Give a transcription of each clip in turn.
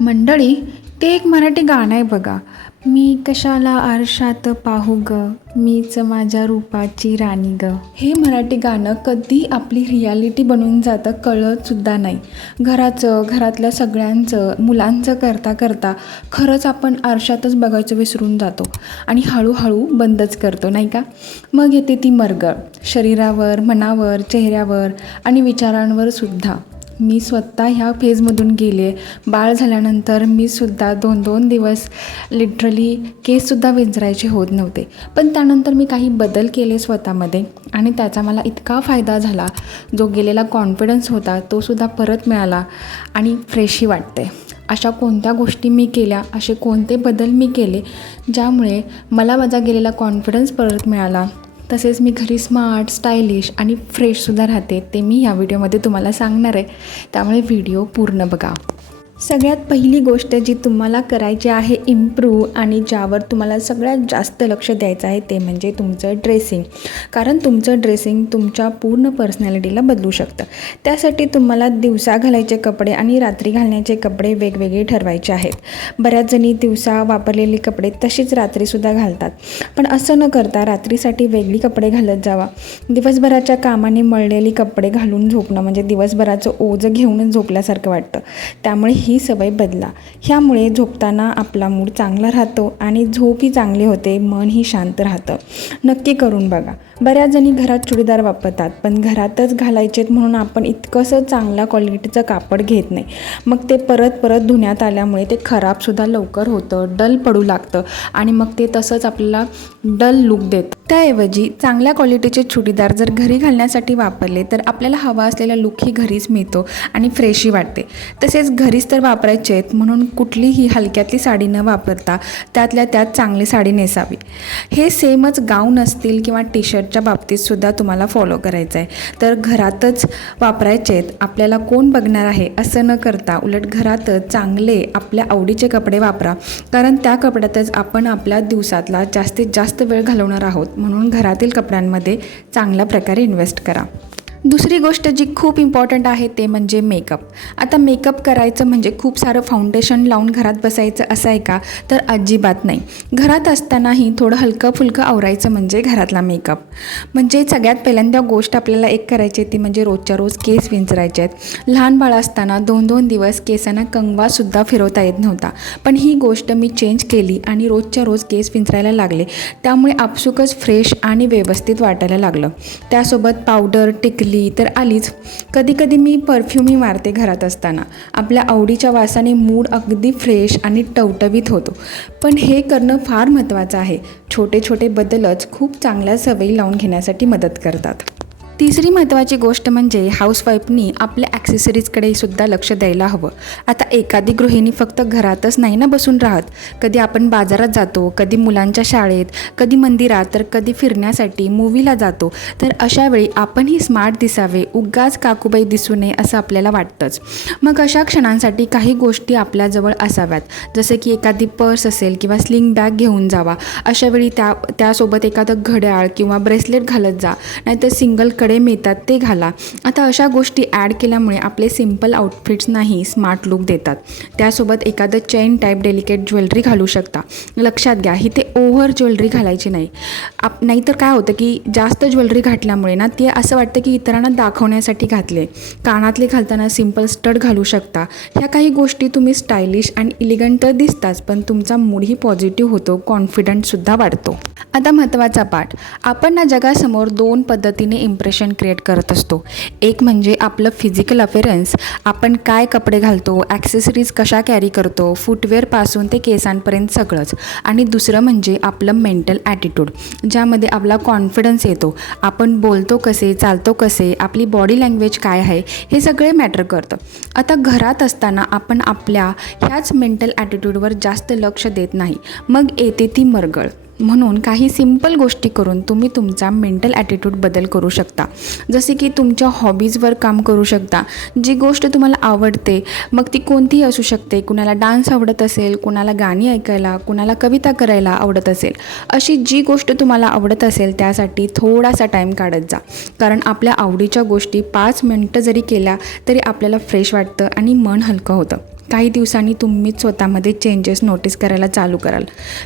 मंडळी ते एक मराठी गाणं आहे बघा. मी कशाला आरशात पाहू ग? मीच माझ्या रूपाची राणी ग. हे मराठी गाणं कधी आपली रियालिटी बनून जातं कळतसुद्धा नाही. घराचं घरातल्या सगळ्यांचं मुलांचं करता करता खरंच आपण आरशातच बघायचं विसरून जातो आणि हळूहळू बंदच करतो नाही का? मग येते ती मरगळ. शरीरावर मनावर चेहऱ्यावर आणि विचारांवर सुद्धा. मी स्वतः ह्या फेजमधून गेले. बाळ झाल्यानंतर मी सुद्धा दोन दोन दिवस लिटरली केससुद्धा विंचरायचे होत नव्हते. पण त्यानंतर मी काही बदल केले स्वतःमध्ये आणि त्याचा मला इतका फायदा झाला. जो गेलेला कॉन्फिडन्स होता तोसुद्धा परत मिळाला आणि फ्रेशही वाटते. अशा कोणत्या गोष्टी मी केल्या असे कोणते बदल मी केले ज्यामुळे मला माझा गेलेला कॉन्फिडन्स परत मिळाला? तसेच मी घरी स्मार्ट स्टायलिश आणि फ्रेशसुद्धा राहते ते मी या व्हिडिओमध्ये तुम्हाला सांगणार आहे. त्यामुळे व्हिडिओ पूर्ण बघा. सगळ्यात पहिली गोष्ट जी तुम्हाला करायची आहे इम्प्रूव्ह आणि ज्यावर तुम्हाला सगळ्यात जास्त लक्ष द्यायचं आहे ते म्हणजे तुमचं ड्रेसिंग कारण तुमचं ड्रेसिंग तुमच्या पूर्ण पर्सनॅलिटीला बदलू शकतं. त्यासाठी तुम्हाला दिवसा घालायचे कपडे आणि रात्री घालण्याचे कपडे वेगवेगळे ठरवायचे आहेत. बऱ्याच जणी दिवसा वापरलेले कपडे तशीच रात्रीसुद्धा घालतात. पण असं न करता रात्रीसाठी वेगळी कपडे घालत जावा. दिवसभराच्या कामाने मळलेली कपडे घालून झोपणं म्हणजे दिवसभराचं ओझं घेऊनच झोपल्यासारखं वाटतं. त्यामुळे ही सवय बदला. ह्यामुळे झोपताना आपला मूड चांगला राहतो आणि झोपही चांगली होते मनही शांत राहतं. नक्की करून बघा. बऱ्याच जणी घरात चुडीदार वापरतात पण घरातच घालायचेत म्हणून आपण इतकंसं चांगल्या क्वालिटीचं कापड घेत नाही. मग ते परत परत धुण्यात आल्यामुळे ते खराबसुद्धा लवकर होतं डल पडू लागतं आणि मग ते तसंच आपल्याला डल लुक देतं. त्याऐवजी चांगल्या क्वालिटीचे चुडीदार जर घरी घालण्यासाठी वापरले तर आपल्याला हवा असलेला लुकही घरीच मिळतो आणि फ्रेशही वाटते. तसेच घरीच तर वापरायचे आहेत म्हणून कुठलीही हलक्यातली साडी न वापरता त्यातल्या त्यात चांगली साडी नेसावी. हे सेमच गाऊन असतील किंवा टी शर्ट प्रोडक्टच्या बाबतीतसुद्धा तुम्हाला फॉलो करायचं आहे तर घरातच वापरायचे आहेत आपल्याला कोण बघणार आहे असं न करता उलट घरातच चांगले आपल्या आवडीचे कपडे वापरा. कारण त्या कपड्यातच आपण आपल्या दिवसातला जास्तीत जास्त वेळ घालवणार आहोत. म्हणून घरातील कपड्यांमध्ये चांगल्या प्रकारे इन्व्हेस्ट करा. दुसरी गोष्ट जी खूप इम्पॉर्टंट आहे ते म्हणजे मेकअप आता मेकअप करायचं म्हणजे खूप सारं फाउंडेशन लावून घरात बसायचं असं आहे का? तर अजिबात नाही. घरात असतानाही थोडं हलकं फुलकं आवरायचं म्हणजे घरातला मेकअप म्हणजे सगळ्यात पहिल्यांदा गोष्ट आपल्याला एक करायची आहे ती म्हणजे रोजच्या रोज केस विंचरायचे आहेत. लहान बाळ असताना दोन दोन दिवस केसांना कंगवासुद्धा फिरवता येत नव्हता. पण ही गोष्ट मी चेंज केली आणि रोजच्या रोज केस विंचरायला लागले. त्यामुळे आपसुकच फ्रेश आणि व्यवस्थित वाटायला लागलं. त्यासोबत पावडर टिकली तर आलीच. कधीकधी मी परफ्यूमही मारते घरात असताना. आपल्या आवडीच्या वासाने मूड अगदी फ्रेश आणि टवटवीत होतो. पण हे करणं फार महत्त्वाचं आहे. छोटे छोटे बदलच खूप चांगल्या सवयी लावून घेण्यासाठी मदत करतात. तिसरी महत्त्वाची गोष्ट म्हणजे हाऊसवाईफनी आपल्या ॲक्सेसरीजकडे सुद्धा लक्ष द्यायला हवं. आता एखादी गृहिणी फक्त घरातच नाही ना बसून राहत. कधी आपण बाजारात जातो कधी मुलांच्या शाळेत कधी मंदिरात तर कधी फिरण्यासाठी मूवीला जातो. तर अशावेळी आपणही स्मार्ट दिसावे उगाच काकूबाई दिसू नये असं आपल्याला वाटतंच. मग अशा क्षणांसाठी काही गोष्टी आपल्याजवळ असाव्यात. जसे की एखादी पर्स असेल किंवा स्लिंग बॅग घेऊन जावा. अशावेळी त्या त्यासोबत एखादं घड्याळ किंवा ब्रेसलेट घालत जा. नाहीतर सिंगल कड मिळतात ते घाला. आता अशा गोष्टी ॲड केल्यामुळे आपले सिंपल आउटफिट्स नाही स्मार्ट लुक देतात. त्यासोबत एखादं चेन टाईप डेलिकेट ज्वेलरी घालू शकता. लक्षात घ्या ही ते ओव्हर ज्वेलरी घालायची नाही. आप नाहीतर काय होतं की जास्त ज्वेलरी घातल्यामुळे ना ते असं वाटतं की इतरांना दाखवण्यासाठी घातले. कानातले घालताना सिंपल स्टड घालू शकता. ह्या काही गोष्टी तुम्ही स्टायलिश आणि इलिगंट तर दिसताच पण तुमचा मूडही पॉझिटिव्ह होतो कॉन्फिडंटसुद्धा वाढतो. आता महत्त्वाचा पाठ आपण ना जगासमोर दोन पद्धतीने इम्प्रेशन क्रिएट करत असतो. एक म्हणजे आपलं फिजिकल अफेरन्स आपण काय कपडे घालतो ॲक्सेसरीज कशा कॅरी करतो फुटवेअरपासून ते केसांपर्यंत सगळंच. आणि दुसरं म्हणजे आपलं मेंटल ॲटिट्यूड ज्यामध्ये आपला कॉन्फिडन्स येतो. आपण बोलतो कसे चालतो कसे आपली बॉडी लँग्वेज काय आहे हे सगळे मॅटर करतं. आता घरात असताना आपण आपल्या ह्याच मेंटल ॲटिट्यूडवर जास्त लक्ष देत नाही. मग येते ती मरगळ. म्हणून काही सिंपल गोष्टी करून तुम्ही तुमचा मेंटल ॲटिट्यूड बदल करू शकता. जसे की तुमच्या हॉबीजवर काम करू शकता. जी गोष्ट तुम्हाला आवडते मग ती कोणतीही असू शकते. कुणाला डान्स आवडत असेल कुणाला गाणी ऐकायला कुणाला कविता करायला आवडत असेल अशी जी गोष्ट तुम्हाला आवडत असेल त्यासाठी थोडासा टाईम काढत जा. कारण आपल्या आवडीच्या गोष्टी पाच मिनटं जरी केल्या तरी आपल्याला फ्रेश वाटतं आणि मन हलकं होतं. काही दिवसांनी तुम्हीच स्वतःमध्ये चेंजेस नोटीस करायला चालू कराल.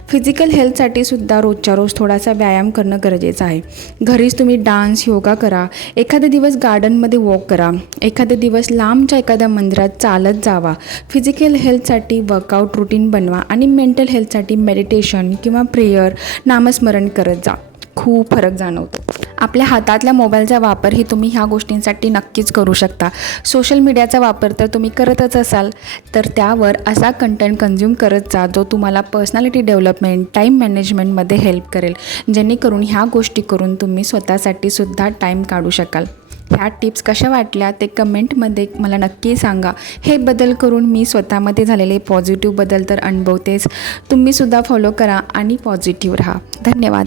फिजिकल हेल्थसाठी सुद्धा रोजच्या रोज थोडासा व्यायाम करणं गरजेचं आहे. घरीच तुम्ही डान्स योगा करा. एखादा दिवस गार्डनमध्ये वॉक करा. एखादा दिवस लांबच्या एखाद्या मंदिरात चालत जावा. फिजिकल हेल्थसाठी वर्कआउट रुटीन बनवा आणि मेंटल हेल्थसाठी मेडिटेशन किंवा प्रेयर नामस्मरण करत जा. खूप फरक जाणवतो. आपल्या हातातल्या मोबाईलचा वापरही तुम्ही ह्या गोष्टींसाठी नक्कीच करू शकता. सोशल मीडियाचा वापर तर तुम्ही करतच असाल तर त्यावर असा कंटेंट कन्झ्युम करत जा जो तुम्हाला पर्सनॅलिटी डेव्हलपमेंट टाईम मॅनेजमेंटमध्ये हेल्प करेल. जेणेकरून ह्या गोष्टी करून तुम्ही स्वतःसाठी सुद्धा टाईम काढू शकाल. ह्या टिप्स कशा वाटल्या ते कमेंटमध्ये मला नक्की सांगा. हे बदल करून मी स्वतःमध्ये झालेले पॉझिटिव्ह बदल तर अनुभवतेच. तुम्हीसुद्धा फॉलो करा आणि पॉझिटिव्ह राहा. धन्यवाद.